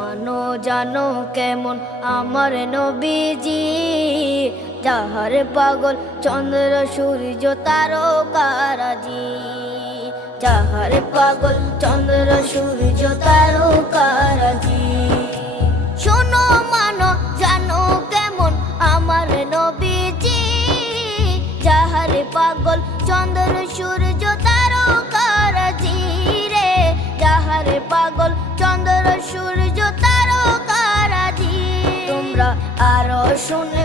মানো জানো কেমন আমার নবীজি, যাহার পাগল চন্দ্র সূর্য তারকারাজি, যাহার পাগল চন্দ্র সূর্য তারকারাজি। শোনো মানো জানো কেমন আমার নবীজি, যাহার পাগল চন্দ্র সূর্য তারকারাজি রে, যাহার পাগল চন্দ্র সূর্য তারকারাজি। তোমরা আরো শুনে